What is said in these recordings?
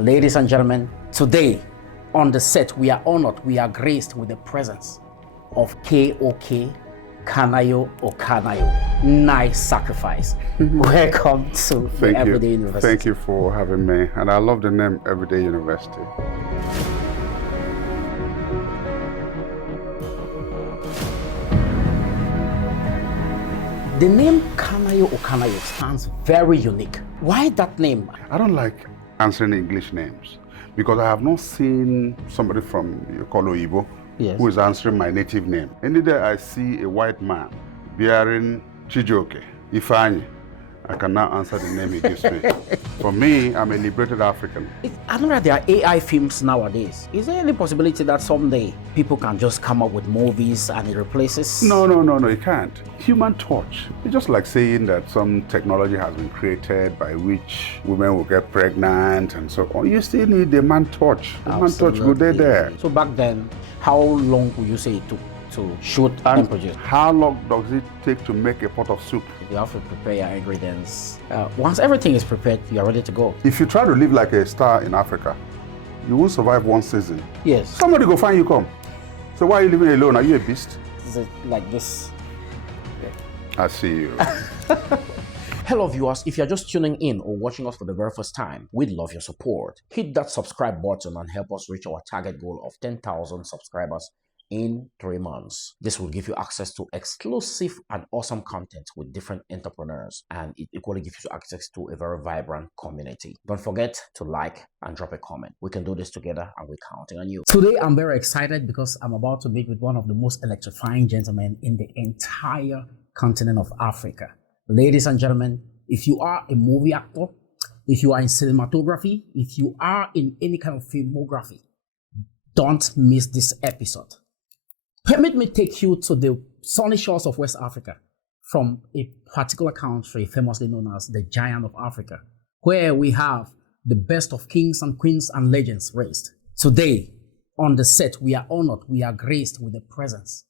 Ladies and gentlemen, today on the set, we are honored, we are graced with the presence of KOK, Kanayo or Kanayo. Nice sacrifice. Welcome to the Everyday University. Thank you for having me. And I love the name Everyday University. The name Kanayo or Kanayo stands very unique. Why that name? I don't like answering English names because I have not seen somebody from Oyibo who is answering my native name. Any day I see a white man bearing Chijioke, Ifeanyi, I can now answer the name he gives me. For me, I'm a liberated African. I know that there are AI films nowadays. Is there any possibility that someday people can just come up with movies and it replaces? No, it can't. Human touch. It's just like saying that some technology has been created by which women will get pregnant and so on. You still need the man touch. The man touch, go there. So back then, how long would you say it took to shoot and produce? How long does it take to make a pot of soup? You have to prepare your ingredients. Once everything is prepared, you are ready to go. If you try to live like a star in Africa, you won't survive one season. Yes. Somebody go find you come. So why are you living alone? Are you a beast? Is it like this? I see you. Hello viewers, if you're just tuning in or watching us for the very first time, we'd love your support. Hit that subscribe button and help us reach our target goal of 10,000 subscribers in 3 months. This will give you access to exclusive and awesome content with different entrepreneurs, and it equally gives you access to a very vibrant community. Don't forget to like and drop a comment. We can do this together and we're counting on you. Today I'm very excited because I'm about to meet with one of the most electrifying gentlemen in the entire continent of Africa. Ladies and gentlemen, if you are a movie actor, if you are in cinematography, if you are in any kind of filmography, don't miss this episode. Permit me take you to the sunny shores of West Africa, from a particular country famously known as the Giant of Africa, where we have the best of kings and queens and legends raised. Today, on the set, we are honored, we are graced with the presence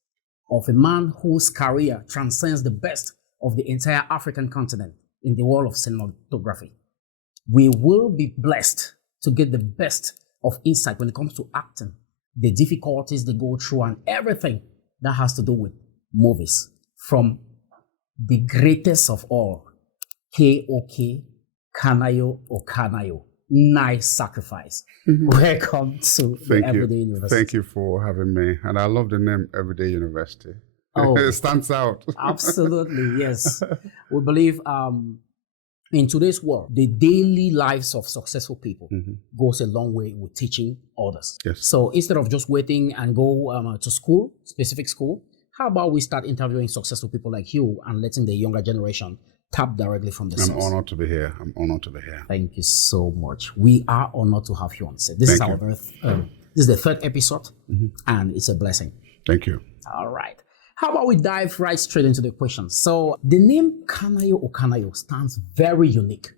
of a man whose career transcends the best of the entire African continent in the world of cinematography. We will be blessed to get the best of insight when it comes to acting, the difficulties they go through, and everything that has to do with movies, from the greatest of all, KOK, Kanayo or Kanayo. Nice sacrifice. Welcome to the Everyday University. Thank you for having me. And I love the name Everyday University. Oh, it stands out. Absolutely, yes. We believe in today's world, the daily lives of successful people goes a long way with teaching others. Yes. So instead of just waiting and go to school, specific school, how about we start interviewing successful people like you and letting the younger generation tap directly from the source? I'm honored to be here. I'm honored to be here. Thank you so much. We are honored to have you on set. This is our this is the third episode, and it's a blessing. Thank you. All right. How about we dive right straight into the question? So the name Kanayo or Kanayo stands very unique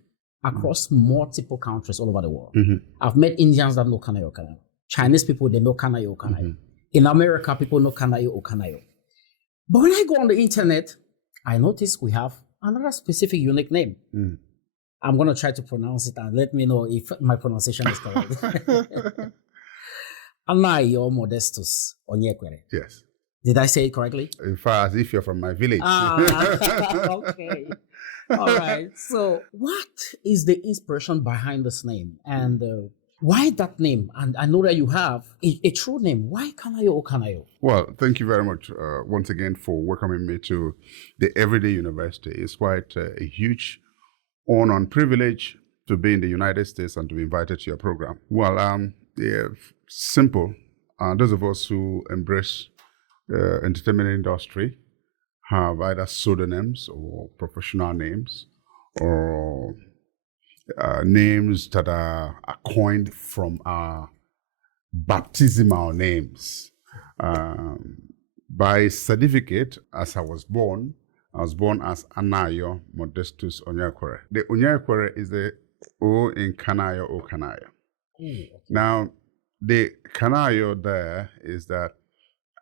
across multiple countries all over the world. I've met Indians that know Kanayo or Kanayo. Chinese people, they know Kanayo or Kanayo. In America, people know Kanayo or Kanayo. But when I go on the internet, I notice we have another specific unique name. I'm going to try to pronounce it and let me know if my pronunciation is correct. Anayo Modestus Onyekwere. Yes. Did I say it correctly? In fact, as if you're from my village. Okay. All right. So what is the inspiration behind this name? And why that name? And I know that you have a true name. Why Kanayo or Kanayo? Well, thank you very much once again for welcoming me to the Everyday University. It's quite a huge honor and privilege to be in the United States and to be invited to your program. Well, simple. Those of us who embrace entertainment industry have either pseudonyms or professional names or names that are coined from our baptismal names. By certificate, as I was born as Anayo Modestus Onyekwere. The Onyekwere is the O in Kanayo or Kanayo. Okay. Now, the Kanayo there is that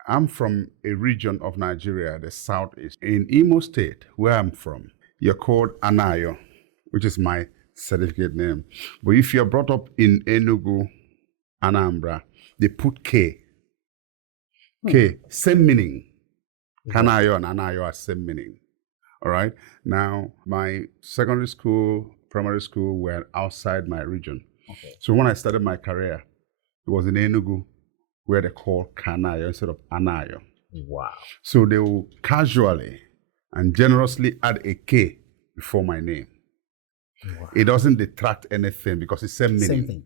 I'm from a region of Nigeria, the southeast. In Imo State, where I'm from, you're called Anayo, which is my certificate name. But if you're brought up in Enugu, Anambra, they put K. K, same meaning. Kanayo and Anayo are same meaning. All right. Now, my secondary school, primary school were outside my region. Okay. So when I started my career, it was in Enugu, where they call Kanayo instead of Anayo. Wow. So they will casually and generously add a K before my name. Wow. It doesn't detract anything because it's same meaning. Same thing.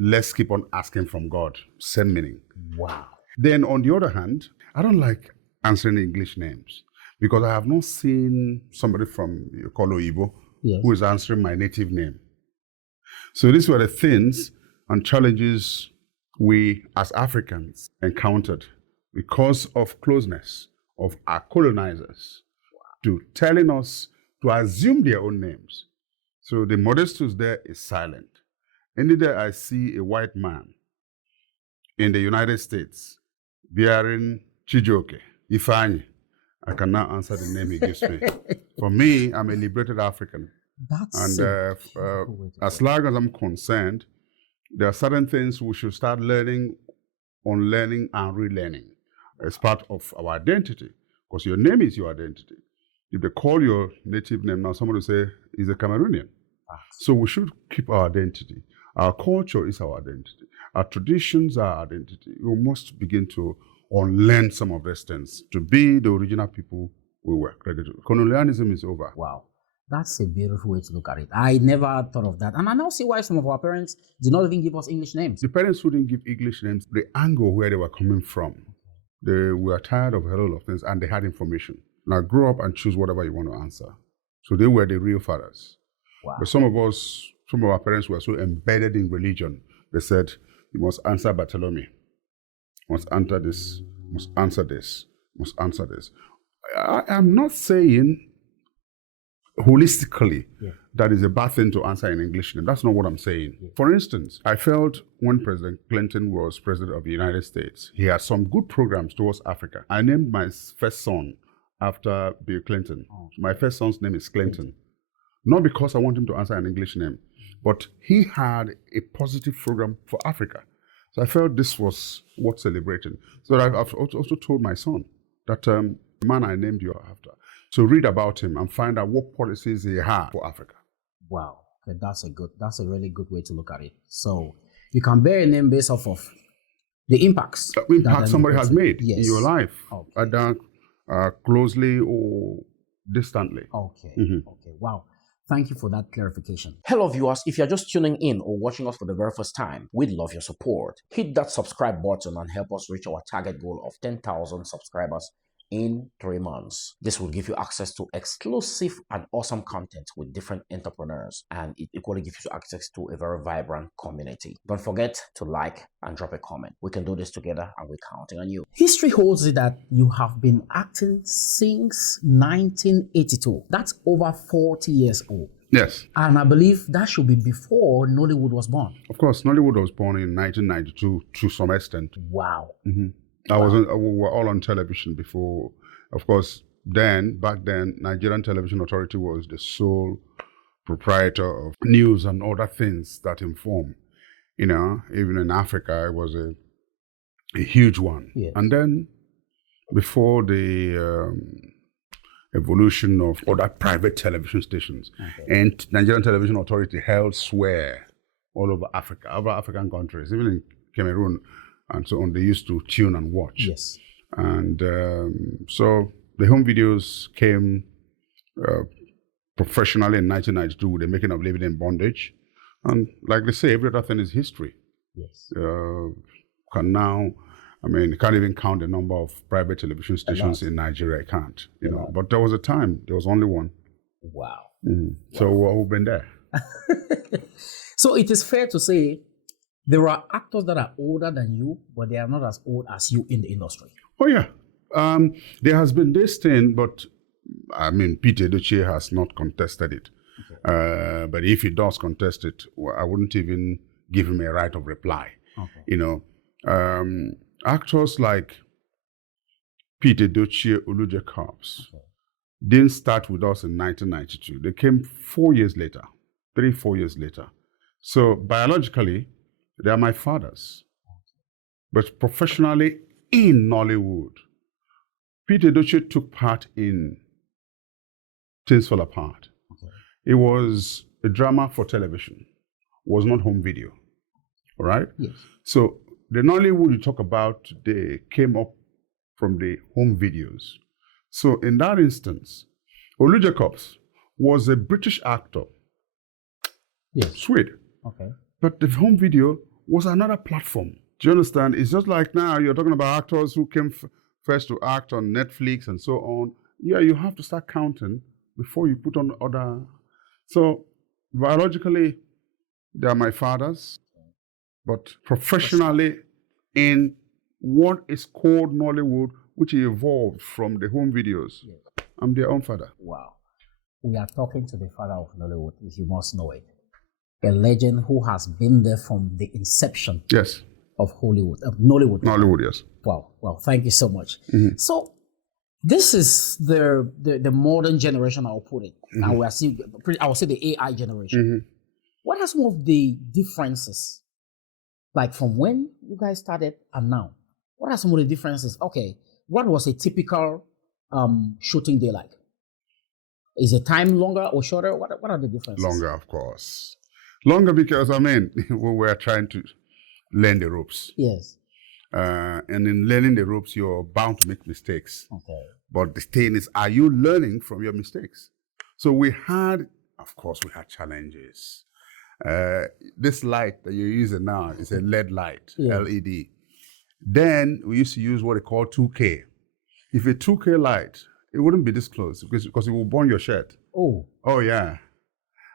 Let's keep on asking from God. Same meaning. Wow. Then on the other hand, I don't like answering English names because I have not seen somebody from Kolo Igbo who is answering my native name. So these were the things and challenges we as Africans encountered because of closeness of our colonizers to telling us to assume their own names. So the modestus there is silent. Any day I see a white man in the United States bearing Chijoke, Ifeanyi, I can now answer the name he gives me. For me, I'm a liberated African. That's as long as I'm concerned, there are certain things we should start learning, unlearning, and relearning as part of our identity. Because your name is your identity. If they call your native name now, somebody will say, he's a Cameroonian. So we should keep our identity. Our culture is our identity. Our traditions are our identity. We must begin to unlearn some of these things to be the original people we were credited. Colonialism is over. Wow. That's a beautiful way to look at it. I never thought of that. And I now see why some of our parents did not even give us English names. The parents who didn't give English names, the angle where they were coming from, they were tired of a lot of things and they had information. Now grow up and choose whatever you want to answer. So they were the real fathers. Wow. But some of our parents were so embedded in religion. They said, you must answer Bartholomew. You must answer this. You must answer this. You must answer this. I'm not saying holistically that is a bad thing to answer in English name. That's not what I'm saying. For instance, I felt when President Clinton was president of the United States, he had some good programs towards Africa. I named my first son after Bill Clinton. My first son's name is Clinton. Not because I want him to answer an English name, but he had a positive program for Africa. So I felt this was worth celebrating. So I've also told my son that the man I named you after. So read about him and find out what policies he had for Africa. Wow. Okay, that's a really good way to look at it. So you can bear a name based off of the impacts. The impact somebody has made in your life, either closely or distantly. Okay. Okay. Wow. Thank you for that clarification. Hello, viewers. If you're just tuning in or watching us for the very first time, we'd love your support. Hit that subscribe button and help us reach our target goal of 10,000 subscribers in 3 months. This will give you access to exclusive and awesome content with different entrepreneurs, and it equally gives you access to a very vibrant community. Don't forget to like and drop a comment. We can do this together and we're counting on you. History holds it that you have been acting since 1982. That's over 40 years old. Yes. And I believe that should be before Nollywood was born. Of course, Nollywood was born in 1992 to some extent. Wow. We were all on television before. Of course, back then, Nigerian Television Authority was the sole proprietor of news and other things that inform. You know, even in Africa, it was a huge one. Yes. And then, before the evolution of other private television stations, and Nigerian Television Authority held sway all over Africa, other African countries, even in Cameroon, and so on, they used to tune and watch. Yes. And so the home videos came professionally in 1992 with the making of Living in Bondage. And like they say, every other thing is history. Yes. Can't even count the number of private television stations in Nigeria. I can't, you know. But there was a time, there was only one. Wow. So we've been there. So it is fair to say there are actors that are older than you, but they are not as old as you in the industry. Oh, yeah. There has been this thing, but Peter Edochie has not contested it. Okay. But if he does contest it, I wouldn't even give him a right of reply. Okay. You know, actors like Peter Edochie, Olu Jacobs didn't start with us in 1992. They came 4 years later. 3, 4 years later. So biologically, they are my fathers. But professionally, in Nollywood, Peter Edochie took part in Things Fall Apart. Okay. It was a drama for television, was not home video. All right? Yes. So the Nollywood you talk about, they came up from the home videos. So in that instance, Olu Jacobs was a British actor. Yes. Sweet. Okay. But the home video was another platform. Do you understand? It's just like now you're talking about actors who came first to act on Netflix and so on. Yeah, you have to start counting before you put on other. So biologically, they are my fathers, but professionally in what is called Nollywood, which evolved from the home videos, yes, I'm their own father. Wow. We are talking to the father of Nollywood, if you must know it. A legend who has been there from the inception, yes, of Hollywood, of Nollywood. Nollywood, yes. Wow. Wow. Thank you so much. Mm-hmm. So this is the modern generation, I'll put it. Mm-hmm. Now we are seeing, I will say the AI generation. Mm-hmm. What are some of the differences, like from when you guys started and now? What are some of the differences? Okay, what was a typical shooting day like? Is the time longer or shorter? What are the differences? Longer, of course. Longer because, I mean, we were trying to learn the ropes. Yes. And in learning the ropes, you're bound to make mistakes. Okay. But the thing is, are you learning from your mistakes? So we had, of course, we had challenges. This light that you're using now is a LED light, yes, LED. Then we used to use what they call 2K. If a 2K light, it wouldn't be this close because it will burn your shirt. Oh. Oh, yeah.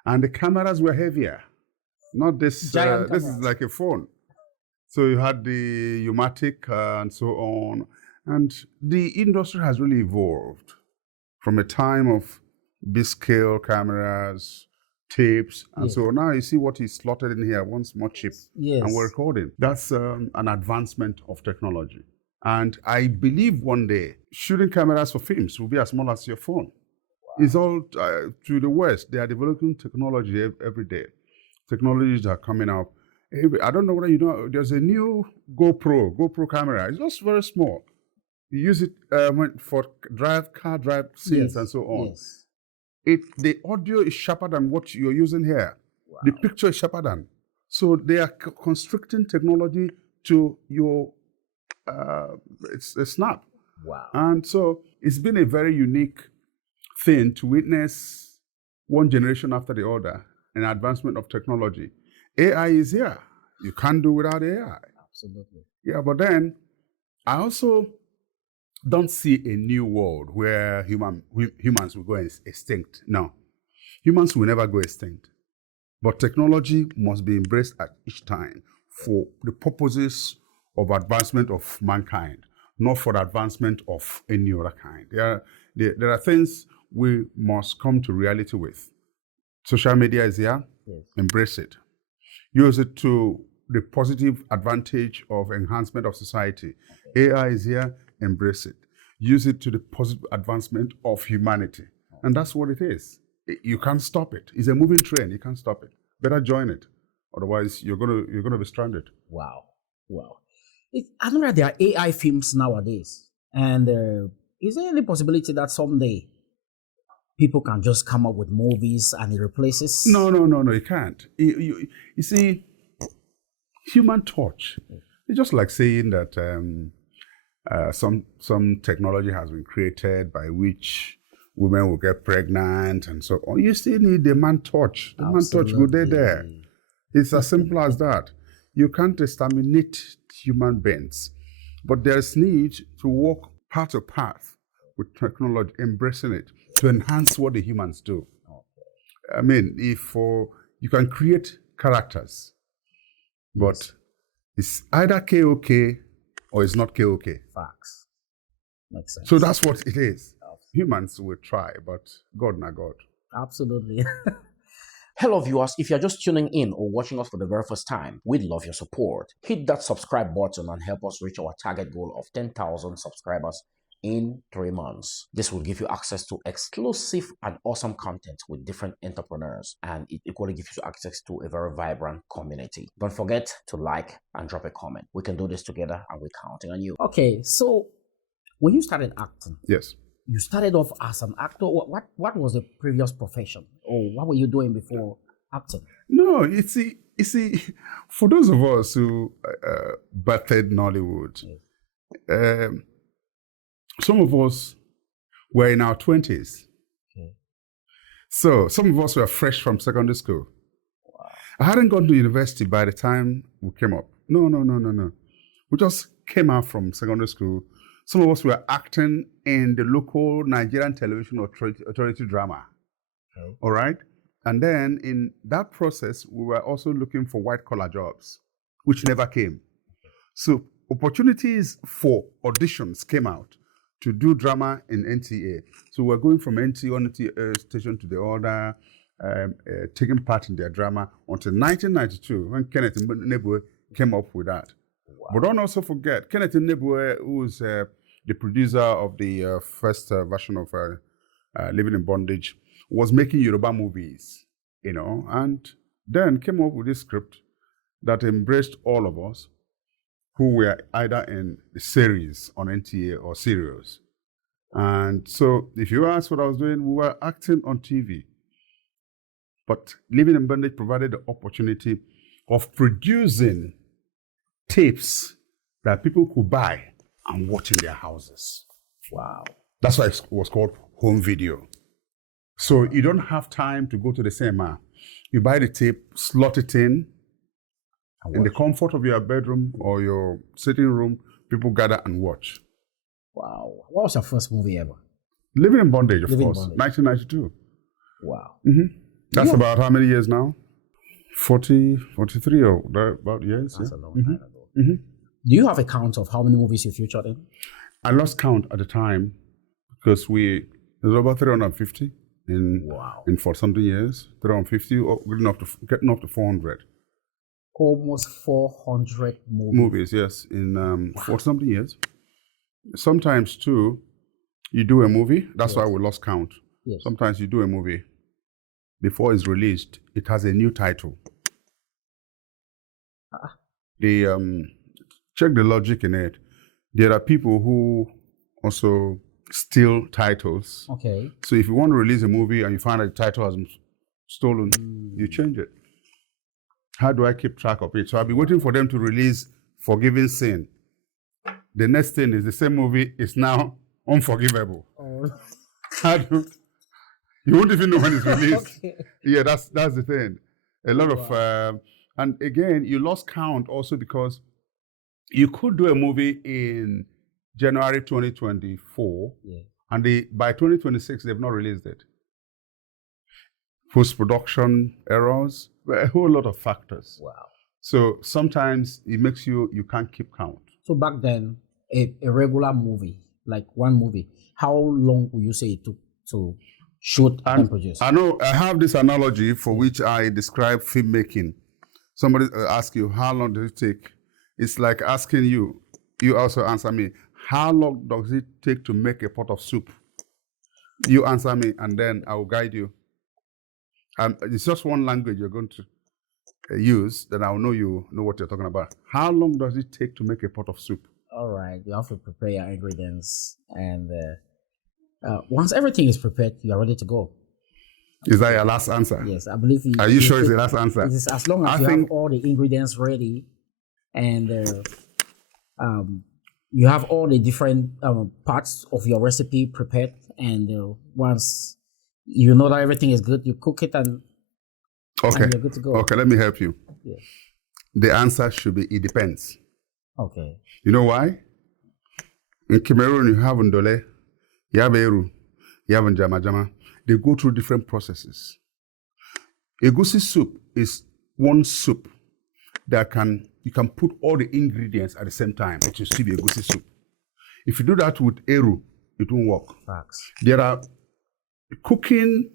And the cameras were heavier. Not this, this is like a phone. So you had the U-matic and so on. And the industry has really evolved from a time of big-scale cameras, tapes, and yes, so now you see what is slotted in here, one small chip, yes, and we're recording. That's an advancement of technology. And I believe one day, shooting cameras for films will be as small as your phone. Wow. It's all to the West. They are developing technology every day. Technologies are coming up. I don't know whether you know, there's a new GoPro camera. It's just very small. You use it for car drive scenes, yes, and so on. Yes. The audio is sharper than what you're using here. Wow. The picture is sharper than. So they are constricting technology to your it's a snap. Wow. And so it's been a very unique thing to witness one generation after the other, an advancement of technology. AI is here. You can't do without AI. Absolutely. Yeah, but then I also don't see a new world where humans will go extinct. No. Humans will never go extinct. But technology must be embraced at each time for the purposes of advancement of mankind, not for the advancement of any other kind. There are things we must come to reality with. Social media is here. Yes. Embrace it. Use it to the positive advantage of enhancement of society. Okay. AI is here. Embrace it. Use it to the positive advancement of humanity. Okay. And that's what it is. You can't stop it. It's a moving train. You can't stop it. Better join it. Otherwise, you're gonna be stranded. Wow. Wow. I know that there are AI films nowadays. And is there any possibility that someday people can just come up with movies and it replaces? No, you can't. You see, human touch. It's just like saying that some technology has been created by which women will get pregnant and so on. You still need the man touch. The Absolutely. Man touch go there. It's as simple as that. You can't exterminate human beings, but there's need to walk path to path with technology, embracing it to enhance what the humans do. Okay. I mean, if you can create characters, but yes, it's either KOK or it's not KOK. Facts. Makes sense. So that's what it is. Humans will try, but God not God. Absolutely. Hello viewers, if you're just tuning in or watching us for the very first time, we'd love your support. Hit that subscribe button and help us reach our target goal of 10,000 subscribers in 3 months. This will give you access to exclusive and awesome content with different entrepreneurs, and it equally gives you access to a very vibrant community. Don't forget to like and drop a comment. We can do this together, and we're counting on you. Okay, so when you started acting, Yes. you started off as an actor. What was the previous profession, or what were you doing before acting? No, you see, for those of us who battered Nollywood, some of us were in our 20s. Okay. So some of us were fresh from secondary school. Wow. I hadn't gone to university by the time we came up. No. We just came out from secondary school. Some of us were acting in the local Nigerian television authority drama. Okay. All right? And then in that process, we were also looking for white-collar jobs, which never came. So opportunities for auditions came out to do drama in NTA. So we're going from one station to the other, taking part in their drama until 1992, when Kenneth Nebue came up with that. Wow. But don't also forget, Kenneth Nebue, who was the producer of the first version of Living in Bondage, was making Yoruba movies, and then came up with this script that embraced all of us who were either in the series on NTA or serials. And so if you ask what I was doing, we were acting on TV. But Living in Bondage provided the opportunity of producing tapes that people could buy and watch in their houses. Wow. That's why it was called home video. So you don't have time to go to the cinema. You buy the tape, slot it in the comfort of your bedroom or your sitting room, people gather and watch. Wow. What was your first movie ever? Living in Bondage, of Living in course, Bondage. 1992. Wow. Mm-hmm. That's about how many years now? 40, 43 or about years. That's yeah. a long time ago. Mm-hmm. Do you have a count of how many movies you featured in? I lost count at the time because it was about 350 in for something years. 350, getting up to 400. Almost 400 movies. Movies, yes, in for something years. Sometimes too, you do a movie. That's why we lost count. Yes. Sometimes you do a movie. Before it's released, it has a new title. Check the logic in it. There are people who also steal titles. Okay. So if you want to release a movie and you find that the title has been stolen, you change it. How do I keep track of it? So I'll be waiting for them to release Forgiving Sin. The next thing is the same movie is now Unforgivable. Oh. You won't even know when it's released. Okay. Yeah, that's the thing. A lot of, and again, you lost count also because you could do a movie in January 2024, and by 2026, they've not released it. Post-production errors, a whole lot of factors. Wow. So sometimes it makes you can't keep count. So back then, a regular movie, like one movie, how long would you say it took to shoot and produce? I know I have this analogy for which I describe filmmaking. Somebody asks you, how long does it take? It's like asking you also answer me, how long does it take to make a pot of soup? You answer me, and then I will guide you. It's just one language you're going to use, then I'll know you know what you're talking about. How long does it take to make a pot of soup? All right, you have to prepare your ingredients, and once everything is prepared, you are ready to go. Is that your last answer? Yes, I believe. Are you sure it's the last answer? It is, as long as you have all the ingredients ready, and you have all the different parts of your recipe prepared, and once you know that everything is good, you cook it and you're good to go. Okay, let me help you. Yes. The answer should be, it depends. Okay. You know why? In Cameroon, you have ndole, you have eru, you have njama. They go through different processes. Egusi soup is one soup that you can put all the ingredients at the same time. It will still be egusi soup. If you do that with eru, it won't work. Facts. There are cooking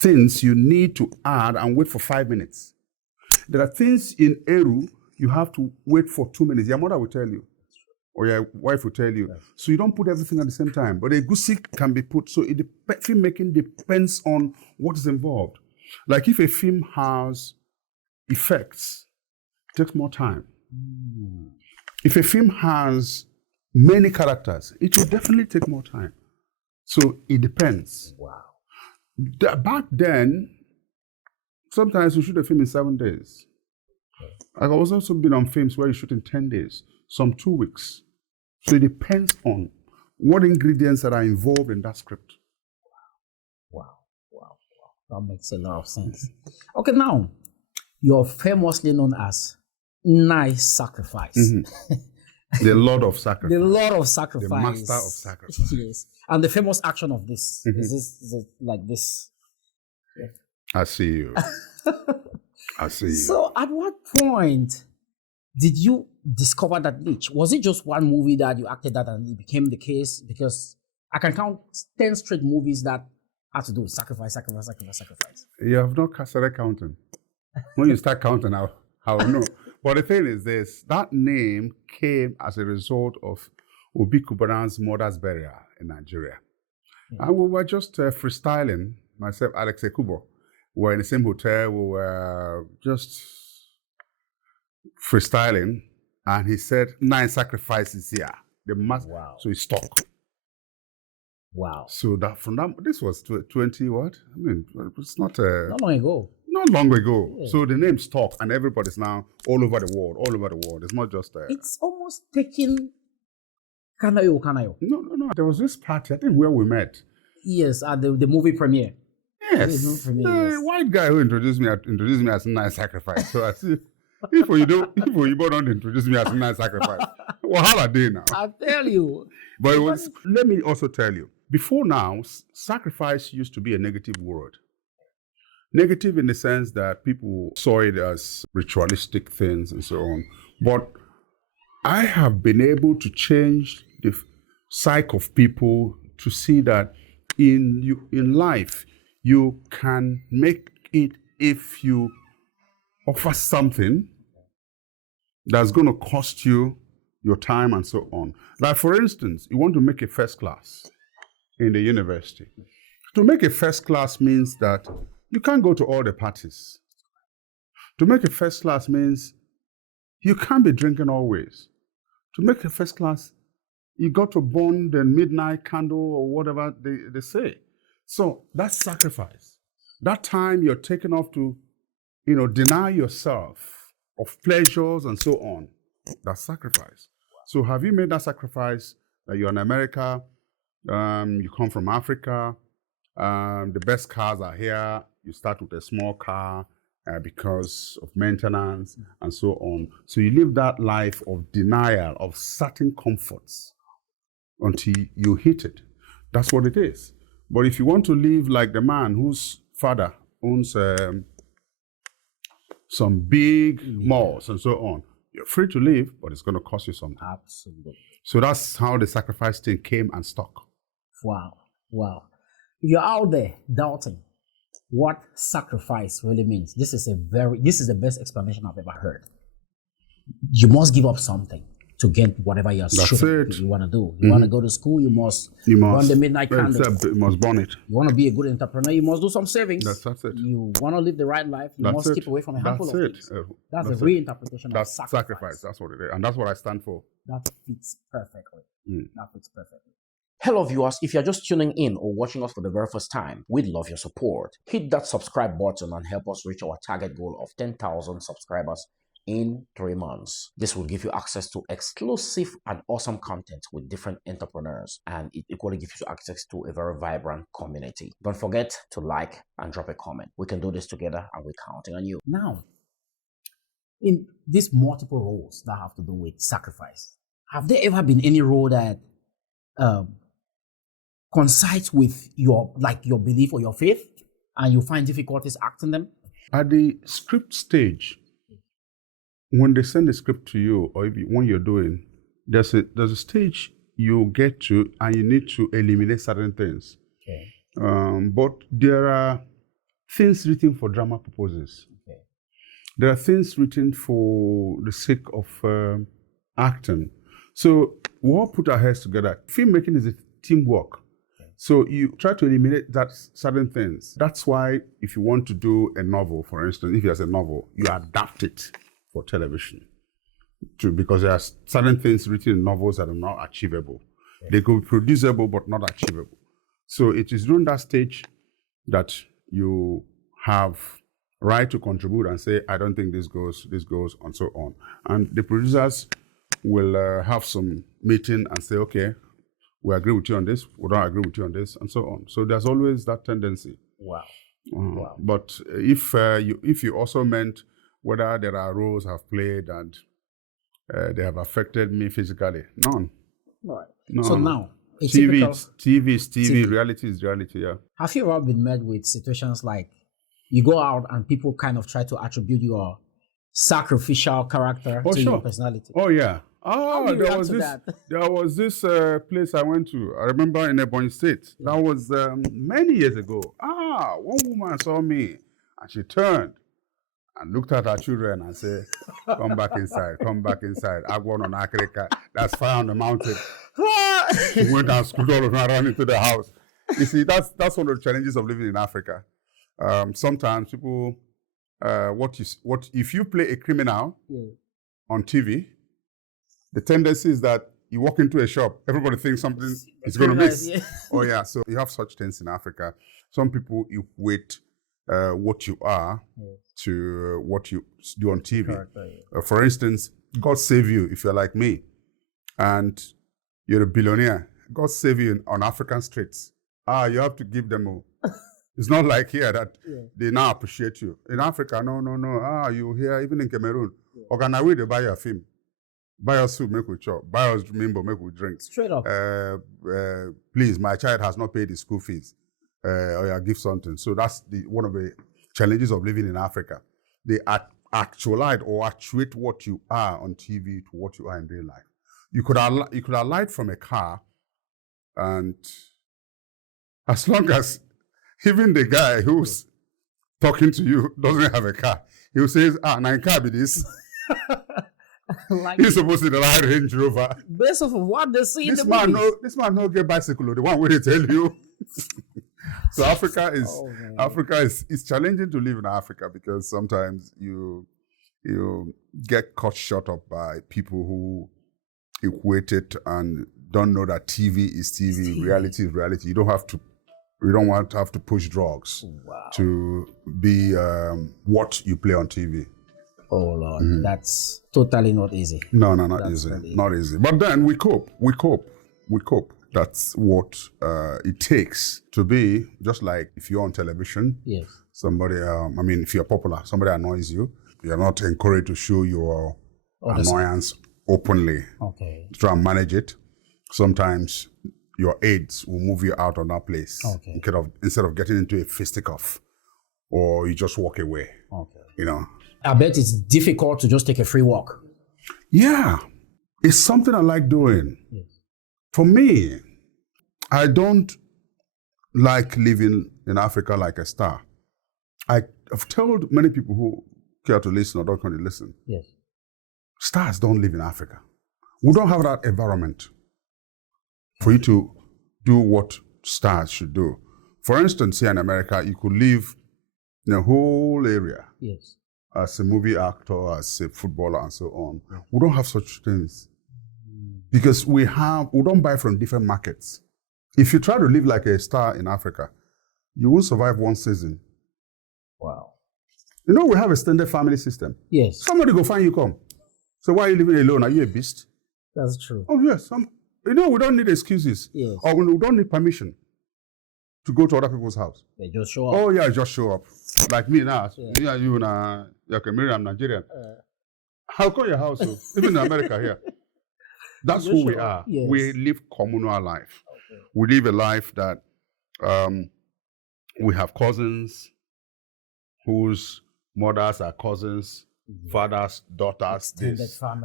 things you need to add and wait for 5 minutes. There are things in eru you have to wait for 2 minutes. Your mother will tell you. or your wife will tell you. Yes. So you don't put everything at the same time. But a egusi can be put. So filmmaking depends on what is involved. Like if a film has effects, it takes more time. If a film has many characters, it will definitely take more time. So it depends. Wow. Back then, sometimes you shoot a film in 7 days. I've also been on films where you shoot in 10 days, some 2 weeks. So it depends on what ingredients that are involved in that script. Wow. That makes a lot of sense. Okay, now, you're famously known as Nice Sacrifice. Mm-hmm. The Lord of Sacrifice. The Lord of Sacrifice. The Master of Sacrifice. Yes. And the famous action of this, Mm-hmm. is it like this? I see you. I see you. So at what point did you discover that niche? Was it just one movie that you acted that and it became the case? Because I can count 10 straight movies that had to do with sacrifice. You have not started counting. When you start counting, I'll know. But the thing is this, that name came as a result of Obi Kubaran's mother's burial in Nigeria. Yeah. And we were just freestyling, myself, Alex Ekubo. We were in the same hotel, we were just freestyling, and he said, 9 sacrifices here. Wow. So he stuck. Wow. So that from that, this was 20 what? I mean, it's not Not long ago. not long ago. Yeah. So the name stuck, and everybody's now all over the world. It's not just It's almost taking Kanayo. No. There was this party, I think, where we met. Yes, at the movie premiere. Yes, No, for me, the yes. white guy who introduced me as Nice Sacrifice. So I see, if you don't introduce me as Nice Sacrifice, well, how are they now? I tell you. But it was. Let me also tell you. Before now, sacrifice used to be a negative word. Negative in the sense that people saw it as ritualistic things and so on. But I have been able to change the psyche of people to see that in life, you can make it if you offer something that's going to cost you your time and so on. Like, for instance, you want to make a first class in the university. To make a first class means that you can't go to all the parties. To make a first class means you can't be drinking always. To make a first class, you got to burn the midnight candle or whatever they say. So that's sacrifice. That time you're taking off to, deny yourself of pleasures and so on. That's sacrifice. So have you made that sacrifice that you're in America, you come from Africa, the best cars are here, you start with a small car because of maintenance and so on. So you live that life of denial of certain comforts until you hit it. That's what it is. But if you want to live like the man whose father owns some big malls and so on, you're free to live, but it's going to cost you something. Absolutely. So that's how the sacrifice thing came and stuck. Wow. You're out there doubting what sacrifice really means. This is the best explanation I've ever heard. You must give up something to get whatever you want to do. You want to go to school, you must burn the midnight candle. You must burn it. You want to be a good entrepreneur, you must do some savings. That's it. You want to live the right life, you must keep away from a handful of things. That's the reinterpretation of sacrifice. That's what it is. And that's what I stand for. That fits perfectly. That fits perfectly. Hello viewers, if you're just tuning in or watching us for the very first time, we'd love your support. Hit that subscribe button and help us reach our target goal of 10,000 subscribers in 3 months. This will give you access to exclusive and awesome content with different entrepreneurs, and it equally gives you access to a very vibrant community. Don't forget to like and drop a comment. We can do this together and we're counting on you. Now, in these multiple roles that have to do with sacrifice, have there ever been any role that coincides with your belief or your faith, and you find difficulties acting them? At the script stage, when they send the script to you, or when you're doing, there's a stage you get to, and you need to eliminate certain things. Okay. But there are things written for drama purposes. Okay. There are things written for the sake of acting. So we all put our heads together. Filmmaking is a teamwork. So you try to eliminate that certain things. That's why if you want to do a novel, for instance, if there's a novel, you adapt it for television. Because there are certain things written in novels that are not achievable. Yeah. They could be producible, but not achievable. So it is during that stage that you have right to contribute and say, I don't think this goes, and so on. And the producers will have some meeting and say, okay, we agree with you on this, we don't agree with you on this, and so on. So there's always that tendency. Wow. Wow. But if you also meant whether there are roles I've played and they have affected me physically, none. Right. No. So now, TV is TV, reality is reality, yeah. Have you ever been met with situations like you go out and people kind of try to attribute your sacrificial character to your personality? Oh, yeah. There was this place I went to. I remember in Ebonyi State. Yeah. That was many years ago. One woman saw me and she turned and looked at her children and said, come back inside, come back inside. Agwan on Akreka, that's fire on the mountain. She went and screwed all of her around into the house. You see, that's one of the challenges of living in Africa. Sometimes people, if you play a criminal on TV, the tendency is that you walk into a shop, everybody thinks something is going to miss. Yeah. Oh, yeah. So you have such things in Africa. Some people equate what you are to what you do on TV. Correct, for instance, God save you if you're like me and you're a billionaire. God save you on African streets. You have to give them it's not like here that they now appreciate you. In Africa, no. You here, even in Cameroon. Organize they buy your film. Buy us soup, make we chop. Buy us mimbo, make we drink. Straight up. Please, my child has not paid his school fees. Or give something. So that's one of the challenges of living in Africa. They actualize or actuate what you are on TV to what you are in real life. You could alight from a car, and as long as even the guy who's talking to you doesn't have a car, he'll say, "Nine car be this." He's supposed to ride Range Rover. Based off of what they see in the movies. This man no get bicycle, the one where they tell you. So Africa is challenging to live in Africa because sometimes you get caught short up by people who equate it and don't know that TV is TV, reality is reality. You don't want to have to push drugs to be what you play on TV. Oh Lord, that's totally not easy. No, not easy. Not easy. But then we cope. That's what it takes to be, just like if you're on television. Yes. Somebody, if you're popular, somebody annoys you. You're not encouraged to show your annoyance openly. Okay. Try and manage it. Sometimes your aides will move you out of that place instead of getting into a fisticuff, or you just walk away. Okay. I bet it's difficult to just take a free walk. Yeah, it's something I like doing. Yes. For me, I don't like living in Africa like a star. I've told many people who care to listen or don't want to listen. Yes. Stars don't live in Africa. We don't have that environment for you to do what stars should do. For instance, here in America, you could live in a whole area. Yes. As a movie actor, as a footballer, and so on. We don't have such things. Because we don't buy from different markets. If you try to live like a star in Africa, you won't survive one season. Wow. We have a standard family system. Yes. Somebody go find you come. So why are you living alone? Are you a beast? That's true. Oh, yes. We don't need excuses. Yes. Or we don't need permission to go to other people's house. They just show up. Oh, yeah, just show up. Like me now. Yeah, you're Cameroonian, I'm Nigerian. How come your house? Even in America here. That's who we are. Yes. We live communal life. Okay. We live a life that we have cousins whose mothers are cousins, fathers, daughters.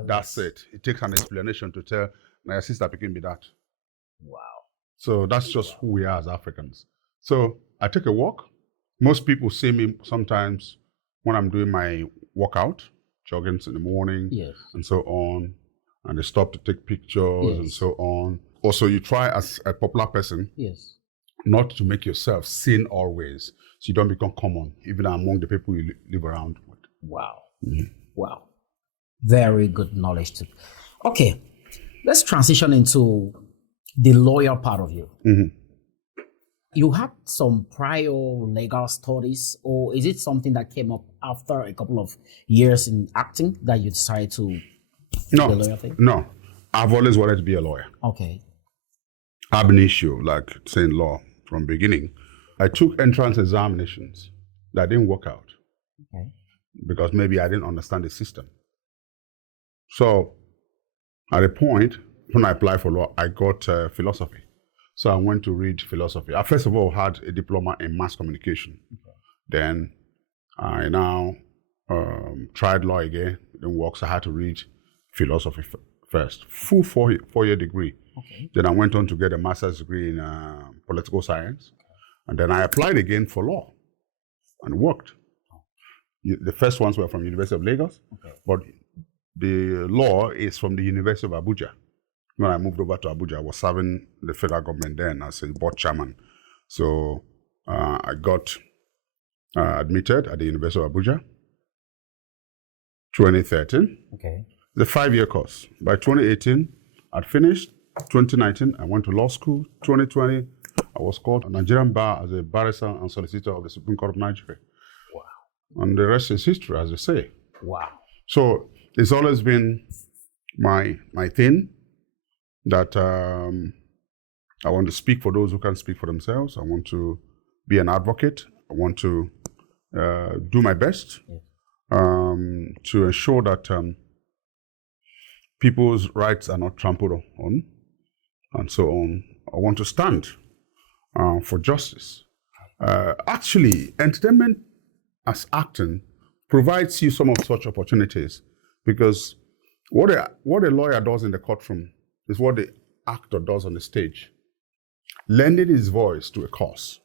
That's it. It takes an explanation to tell my sister picking me that. Wow. So that's just who we are as Africans. So I take a walk. Most people see me sometimes when I'm doing my workout, jogging in the morning, and so on. and they stop to take pictures and so on. Also, you try as a popular person not to make yourself seen always, so you don't become common, even among the people you live around with. Wow. Wow. Very good knowledge too. Okay, let's transition into the lawyer part of you. You had some prior legal studies, or is it something that came up after a couple of years in acting that you decided to do the lawyer thing? No, I've always wanted to be a lawyer. Okay. Ab initio, like saying law from beginning. I took entrance examinations that didn't work out because maybe I didn't understand the system. So at a point, when I applied for law, I got philosophy. So I went to read philosophy. I first of all had a diploma in mass communication. Then I now tried law again. It didn't work, so I had to read philosophy first. Full four-year degree. Then I went on to get a master's degree in political science. And then I applied again for law and worked. The first ones were from University of Lagos, but the law is from the University of Abuja. When I moved over to Abuja, I was serving the federal government then as a board chairman. So I got admitted at the University of Abuja, 2013. The 5-year course. By 2018, I'd finished. 2019, I went to law school. 2020, I was called a Nigerian bar as a barrister and solicitor of the Supreme Court of Nigeria. Wow. And the rest is history, as they say. Wow. So it's always been my thing that I want to speak for those who can't speak for themselves. I want to be an advocate. I want to do my best to ensure that people's rights are not trampled on and so on. I want to stand for justice. Actually, entertainment as acting provides you some of such opportunities because what a lawyer does in the courtroom is what the actor does on the stage, lending his voice to a cause.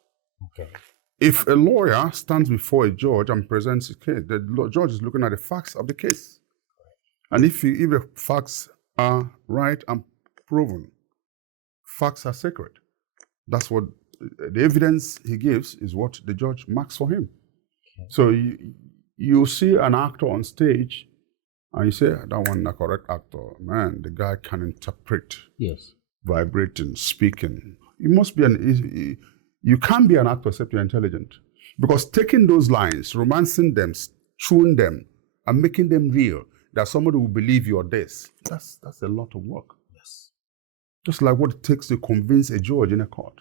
If a lawyer stands before a judge and presents a case, the judge is looking at the facts of the case. And if the facts are right and proven, facts are sacred. That's what the evidence he gives is what the judge marks for him. So you see an actor on stage and you say, that one a correct actor. Man, the guy can interpret. Vibrating, speaking. You must be you can't be an actor except you're intelligent. Because taking those lines, romancing them, chewing them, and making them real, that somebody will believe you're this, that's a lot of work. Just like what it takes to convince a judge in a court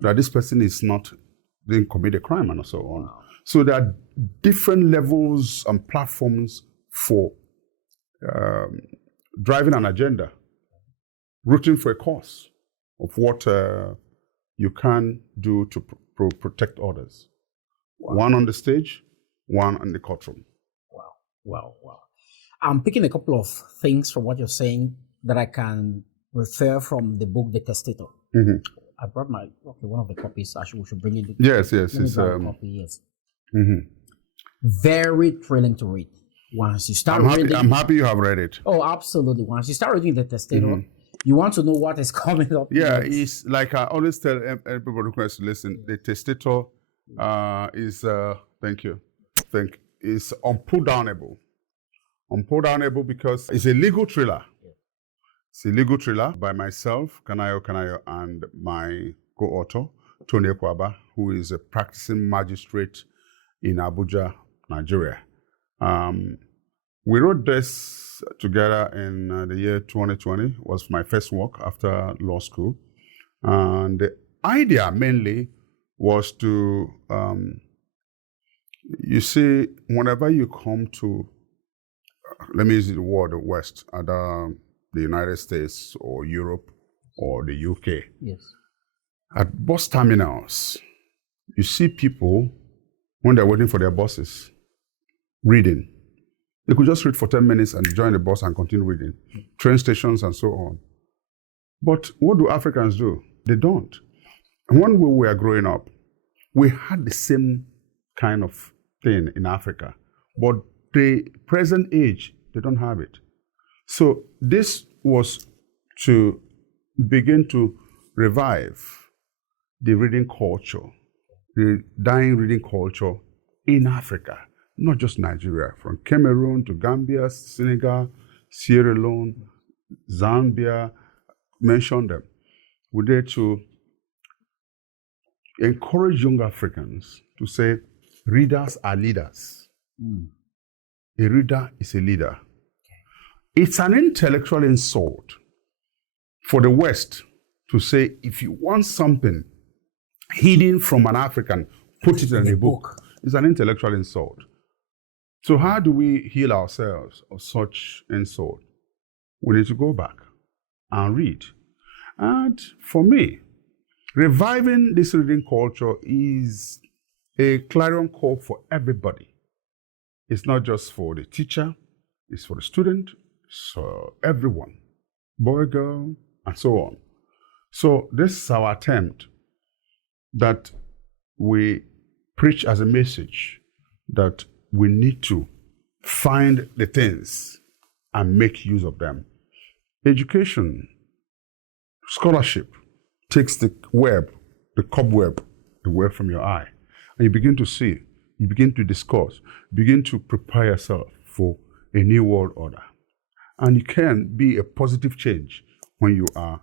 that this person didn't commit a crime and so on. So there are different levels and platforms for driving an agenda, rooting for a cause of what you can do to protect others. One on the stage, one in the courtroom. Wow. I'm picking a couple of things from what you're saying that I can refer from the book, The Testator. I brought one of the copies. We should bring it. Yes. It's a copy. Very thrilling to read. Once you start reading, I'm happy you have read it. Oh, absolutely. Once you start reading The Testator, you want to know what is coming up. Yeah, it's like I always tell everybody who wants to listen. The Testator is is unputdownable. Unputdownable because it's a legal thriller. It's a legal thriller by myself, Kanayo, and my co-author, Tony Ekwaba, who is a practicing magistrate in Abuja, Nigeria. We wrote this together in the year 2020. It was my first work after law school. And the idea mainly was to, you see, whenever you come to, let me use the word West, either the United States or Europe or the UK. At bus terminals, you see people, when they're waiting for their buses, reading. They could just read for 10 minutes and join the bus and continue reading. Train stations and so on. But what do Africans do? They don't. And when we were growing up, we had the same kind of thing in Africa. But the present age, they don't have it. So this was to begin to revive the reading culture, the dying reading culture in Africa, not just Nigeria, from Cameroon to Gambia, Senegal, Sierra Leone, Zambia, mention them. We did to encourage young Africans to say, readers are leaders. A reader is a leader. It's an intellectual insult for the West to say, if you want something hidden from an African, put it in a book. It's an intellectual insult. So how do we heal ourselves of such insult? We need to go back and read. And for me, reviving this reading culture is a clarion call for everybody. It's not just for the teacher, it's for the student, so everyone, boy, girl, and so on. So this is our attempt that we preach as a message that we need to find the things and make use of them. Education, scholarship takes the cobweb away from your eye, and you begin to see, you begin to discuss, begin to prepare yourself for a new world order. And you can be a positive change when you are.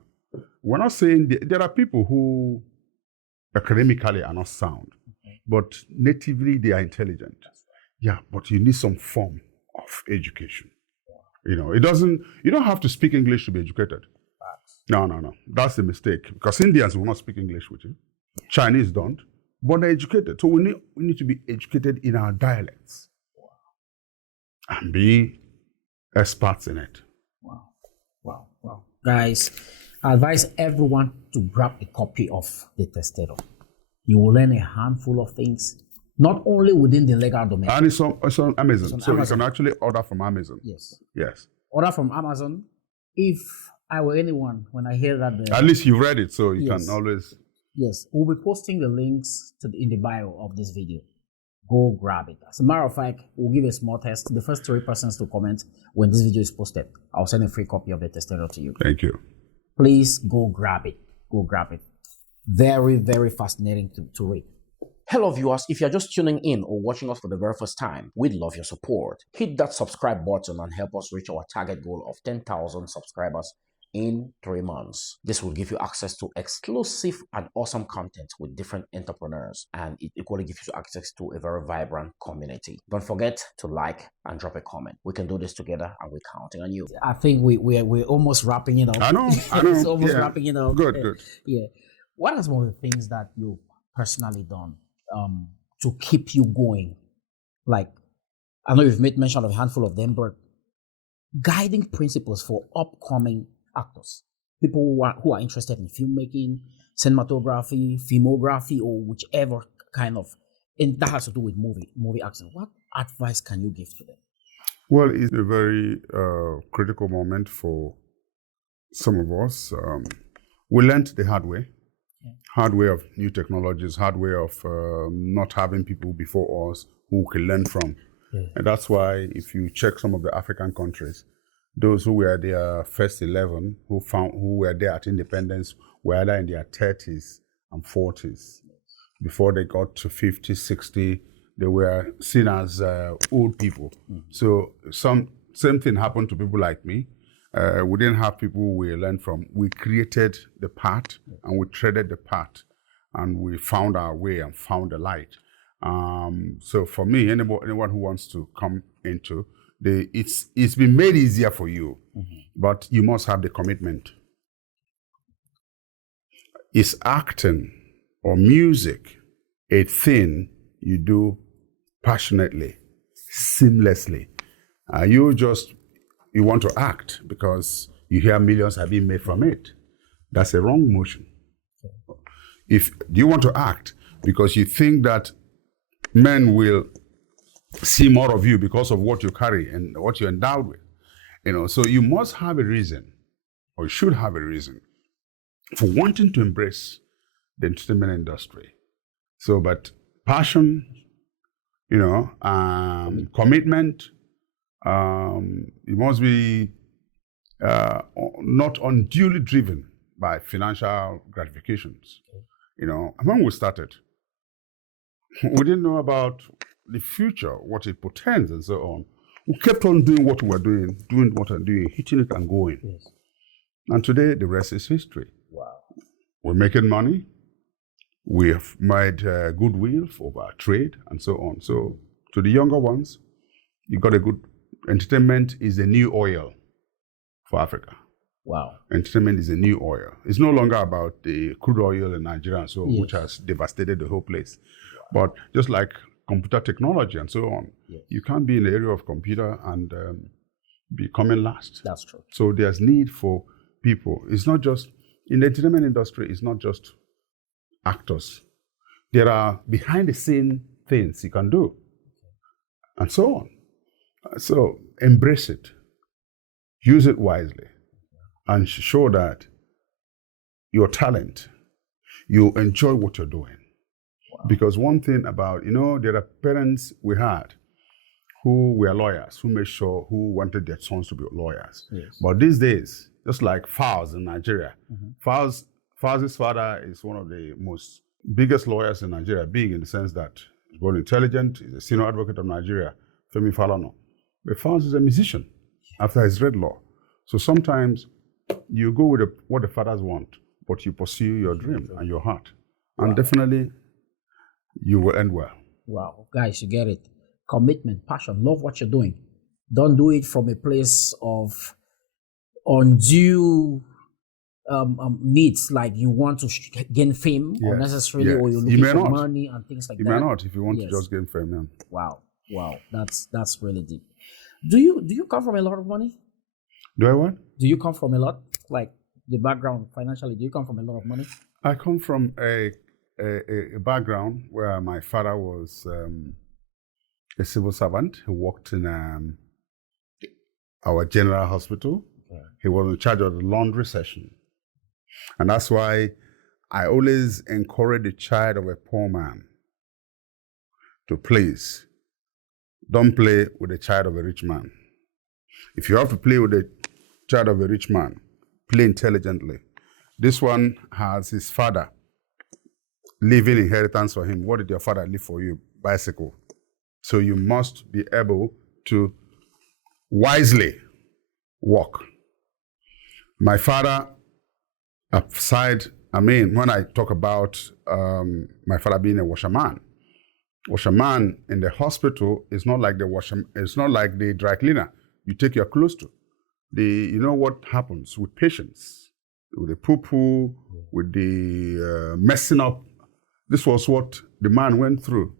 We're not saying there are people who academically are not sound, but natively they are intelligent. Yeah, but you need some form of education. You know, you don't have to speak English to be educated. No. That's a mistake, because Indians will not speak English with you. Chinese don't, but they're educated. So we need to be educated in our dialects and be experts in it. Wow. Guys, I advise everyone to grab a copy of The Testator. You will learn a handful of things, not only within the legal domain. And it's on Amazon. It's on Amazon. You can actually order from Amazon. Yes. Order from Amazon. If I were anyone, when I hear that... At least you've read it, so you can always... Yes, we'll be posting the links in the bio of this video. Go grab it. As a matter of fact, we'll give a small test. The first 3 persons to comment when this video is posted, I'll send a free copy of The Testator to you. Thank you. Please go grab it. Very, very fascinating to read. Hello viewers, if you're just tuning in or watching us for the very first time, we'd love your support. Hit that subscribe button and help us reach our target goal of 10,000 subscribers in 3 months. This will give you access to exclusive and awesome content with different entrepreneurs, and it equally gives you access to a very vibrant community. Don't forget to like and drop a comment. We can do this together, and we're counting on you. I think we're almost wrapping it up. I know. It's almost wrapping it up. Good. Yeah. What are some of the things that you've personally done to keep you going? Like, I know you've made mention of a handful of them, but guiding principles for upcoming actors, people who are interested in filmmaking, cinematography, filmography, or whichever kind of, and that has to do with movie action. What advice can you give to them? Well, it's a very critical moment for some of us. We learned the hard way. Hard way of new technologies, hard way of not having people before us who can learn from. And that's why if you check some of the African countries, those who were their first 11, who were there at independence, were either in their 30s and 40s. Before they got to 50, 60, they were seen as old people. So same thing happened to people like me. We didn't have people we learned from. We created the path and we treaded the path, and we found our way and found the light. So for me, anyone who wants to come into it's been made easier for you, but you must have the commitment. Is acting or music a thing you do passionately, seamlessly? You want to act because you hear millions have been made from it? That's a wrong motion. Do you want to act because you think that men will see more of you because of what you carry and what you're endowed with? So you must have a reason, or you should have a reason, for wanting to embrace the entertainment industry. So, but passion, commitment, you must be not unduly driven by financial gratifications. You know, when we started, we didn't know about the future, what it portends, and so on. We kept on doing what we were doing what we're doing, hitting it and going. Yes. And today, the rest is history. Wow. We're making money. We have made goodwill for our trade and so on. So, to the younger ones, you got a good entertainment is a new oil for Africa. Wow. Entertainment is a new oil. It's no longer about the crude oil in Nigeria and so on, Yes. which has devastated the whole place. But just like computer technology and so on, Yes. you can't be in the area of computer and be coming last. That's true. So there's need for people. It's not just, in the entertainment industry, it's not just actors. There are behind the scene things you can do and so on. So embrace it, use it wisely, and show that your talent, you enjoy what you're doing. Wow. Because one thing about, there are parents we had who were lawyers, who made sure, who wanted their sons to be lawyers. Yes. But these days, just like Fowles in Nigeria, Mm-hmm. Fowles' father is one of the most biggest lawyers in Nigeria, big in the sense that he's very intelligent, he's a senior advocate of Nigeria, Femi Falana. But Fowles is a musician after he's read law. So sometimes you go with what the fathers want, but you pursue your dream and your heart. And Wow. definitely you will end well. Wow. Guys, you get it. Commitment, passion, love what you're doing. Don't do it from a place of undue needs, like you want to gain fame Yes, unnecessarily, or yes. you're You looking may for not. money and things like You that. may not if you want Yes. to just gain fame. Yeah. Wow. That's really deep. Do you come from a lot of money? Do I what? Do you come from a lot? Like the background financially, do you come from a lot of money? I come from a background where my father was a civil servant. He worked in our general hospital. Okay. He was in charge of the laundry session. And that's why I always encourage the child of a poor man to please don't play with the child of a rich man. If you have to play with the child of a rich man, play intelligently. This one has his father leaving inheritance for him. What did your father leave for you? Bicycle. So you must be able to wisely walk. My father, when I talk about my father being a washerman in the hospital is not like it's not like the dry cleaner you take your clothes to. You know what happens with patients, with the poo-poo, with the messing up. This was what the man went through.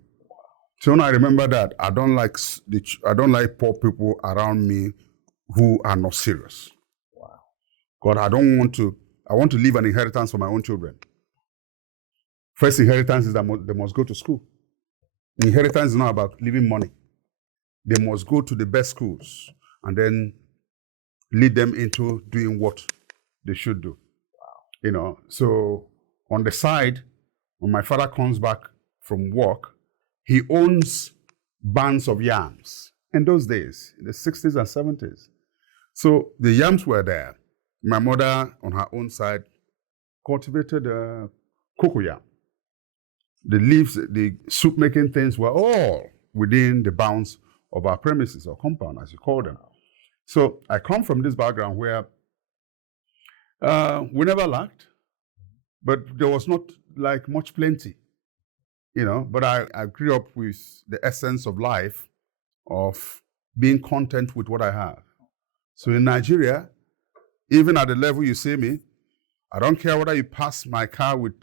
So when I remember that, I don't like poor people around me who are not serious. Wow. God, I want to leave an inheritance for my own children. First inheritance is that they must go to school. Inheritance is not about leaving money. They must go to the best schools and then lead them into doing what they should do. Wow. So on the side, when my father comes back from work, he owns bands of yams in those days, in the 60s and 70s. So the yams were there. My mother, on her own side, cultivated cocoyam. The leaves, the soup-making things were all within the bounds of our premises or compound, as you call them. So I come from this background where we never lacked, but there was not like much plenty, But I grew up with the essence of life, of being content with what I have. So in Nigeria, even at the level you see me, I don't care whether you pass my car with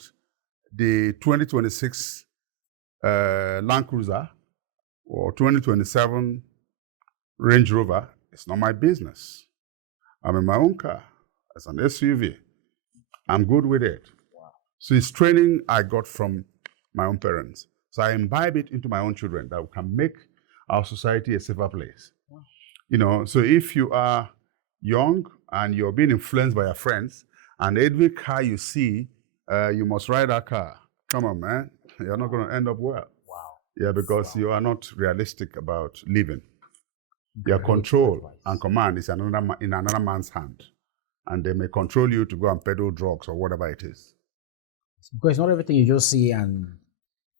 the 2026 Land Cruiser or 2027 Range Rover. It's not my business. I'm in my own car. It's an SUV. I'm good with it. Wow. So it's training I got from my own parents. So I imbibe it into my own children that we can make our society a safer place. Wow. So if you are young and you're being influenced by your friends, and every car you see, you must ride that car. Come on, man. You're not going to end up well. Wow. Yeah, because you are not realistic about living. Your control and command is in another man's hand. And they may control you to go and peddle drugs or whatever it is. Because not everything you just see, and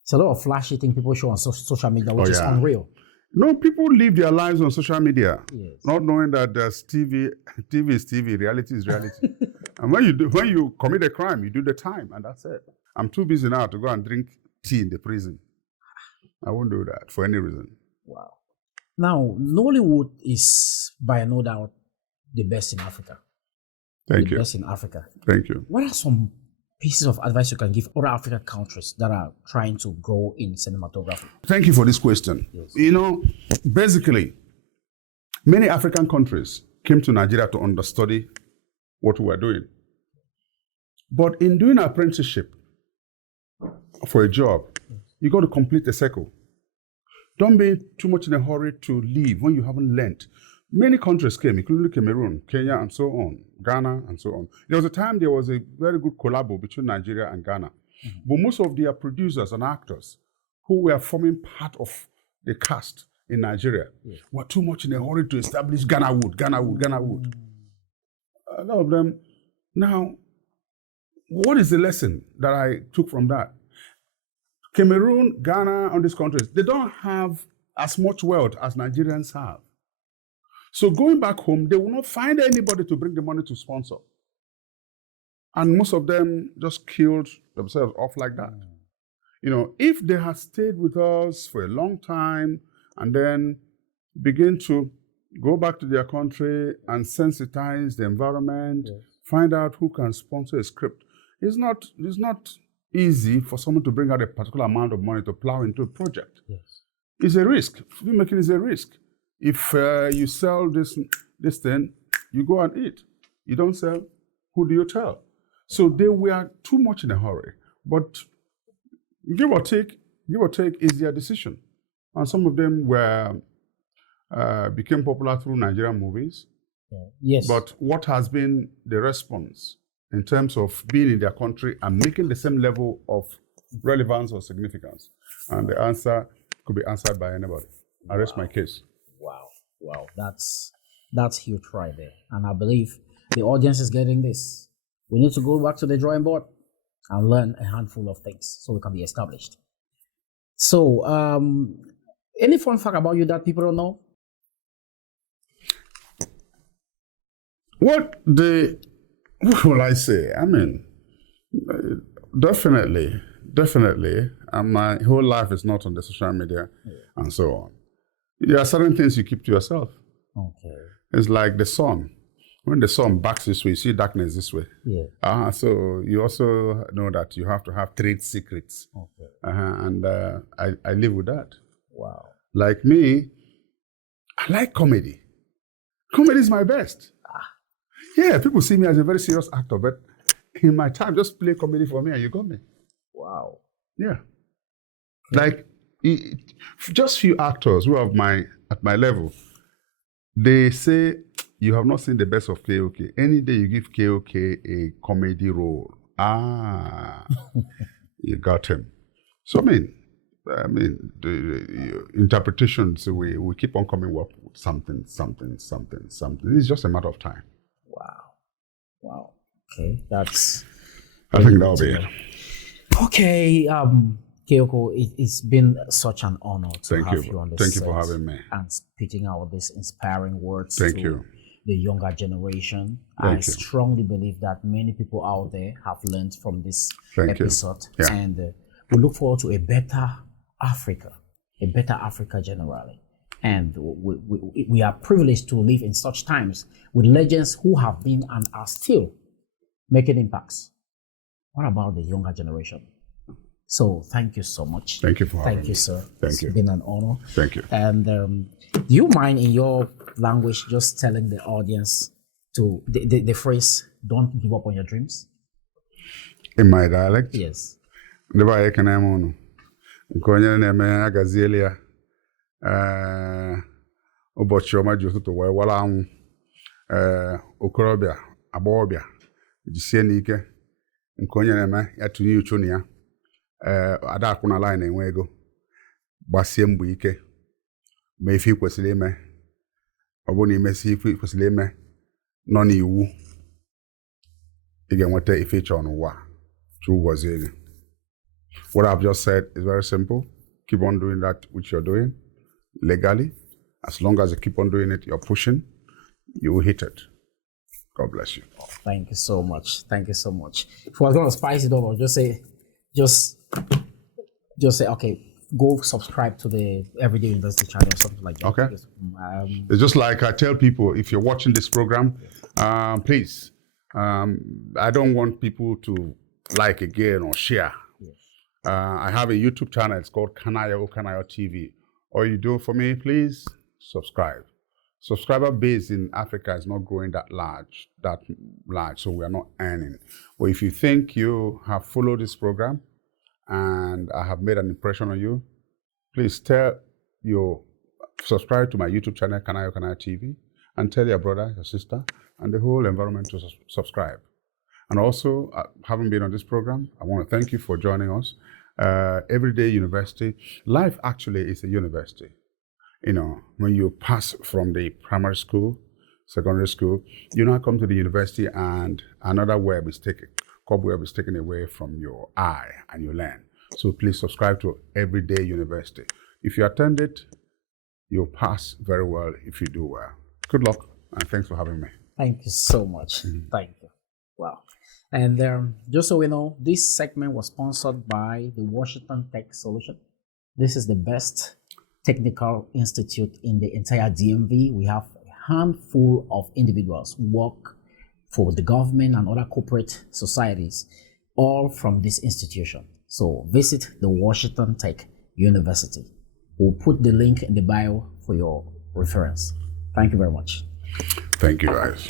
it's a lot of flashy things people show on social media, which is unreal. No, people live their lives on social media, not knowing that there's TV is TV, reality is reality. And when you commit a crime, you do the time, and that's it. I'm too busy now to go and drink tea in the prison. I won't do that for any reason. Wow. Now, Nollywood is by no doubt the best in Africa. Thank you. Best in Africa. Thank you. What are some pieces of advice you can give other African countries that are trying to grow in cinematography? Thank you for this question. Yes. You know, basically, many African countries came to Nigeria to understudy what we were doing. But in doing an apprenticeship for a job, you got to complete the cycle. Don't be too much in a hurry to leave when you haven't learned. Many countries came, including Cameroon, Kenya, and so on, Ghana, and so on. There was a time there was a very good collabo between Nigeria and Ghana. Mm-hmm. But most of their producers and actors who were forming part of the cast in Nigeria were too much in a hurry to establish Ghanawood. A lot of them. Now, what is the lesson that I took from that? Cameroon, Ghana, and these countries, they don't have as much wealth as Nigerians have. So going back home, they will not find anybody to bring the money to sponsor. And most of them just killed themselves off like that. You know, if they had stayed with us for a long time and then begin to go back to their country and sensitize the environment, find out who can sponsor a script, it's not easy for someone to bring out a particular amount of money to plow into a project. It's a risk. Filmmaking is a risk. If you sell this thing, you go and eat. You don't sell, who do you tell? So they were too much in a hurry. But give or take is their decision. And some of them became popular through Nigerian movies. Yes. But what has been the response in terms of being in their country and making the same level of relevance or significance? And the answer could be answered by anybody. I rest my case. Wow, that's huge right there. And I believe the audience is getting this. We need to go back to the drawing board and learn a handful of things so we can be established. So, any fun fact about you that people don't know? What will I say? I mean, definitely. And my whole life is not on the social media and so on. There are certain things you keep to yourself. Okay. It's like the sun. When the sun backs this way, you see darkness this way. So you also know that you have to have trade secrets. Okay. And I live with that. Wow. Like me, I like comedy. Comedy is my best. Yeah, people see me as a very serious actor, but in my time, just play comedy for me and you got me. Wow. Yeah. Like, just few actors who are at my level, they say you have not seen the best of KOK. Any day you give KOK a comedy role, you got him. So I mean, the interpretations we keep on coming up with something. It's just a matter of time. Wow. Okay, that's. I think that'll be it. Okay, Keoko, it's been such an honor to have you on this. Thank you for having me. And spitting out these inspiring words to the younger generation. I strongly believe that many people out there have learned from this episode. And we look forward to a better Africa generally. And we are privileged to live in such times with legends who have been and are still making impacts. What about the younger generation? So thank you so much. Thank you for having me. Thank you, sir. Thank you. It's been an honor. Thank you. And do you mind in your language just telling the audience to the phrase, don't give up on your dreams? In my dialect? Yes. Ụbọchị ọma ji ụtụtụ wee wara anwụ okorobịa agbọghọbịa jisie n'ike nke onye na-eme ya tụnye uchu na ya adakụ na line na-enwe ego gbasie mbọ ike ma ife kwesịrị ime Oboni Messi if leme non you again what a feature on wa true was it. What I've just said is very simple. Keep on doing that which you're doing legally. As long as you keep on doing it, you're pushing, you will hit it. God bless you. Thank you so much. Thank you so much. If I was gonna spice it up, I'll just say, okay, go subscribe to the Everyday University channel or something like that. Okay. Because, It's just like I tell people, if you're watching this program, please, I don't want people to like again or share. I have a YouTube channel. It's called Kanayo TV. All you do for me, please subscribe. Subscriber base in Africa is not growing that large, so we are not earning. But if you think you have followed this program and I have made an impression on you, please subscribe to my YouTube channel, Kanayo TV, and tell your brother, your sister, and the whole environment to subscribe. And also, having been on this program, I want to thank you for joining us. Everyday University, life actually is a university. You know, when you pass from the primary school, secondary school, you now come to the university and another cobweb is taken away from your eye and you learn. So please subscribe to Everyday University. If you attend it, you'll pass very well if you do well. Good luck and thanks for having me. Thank you so much. Thank you. Wow. And just so we know, this segment was sponsored by the Washington Tech Solution. This is the best technical institute in the entire DMV. We have a handful of individuals who work for the government and other corporate societies, all from this institution. So visit the Washington Tech University. We'll put the link in the bio for your reference. Thank you very much. Thank you, guys.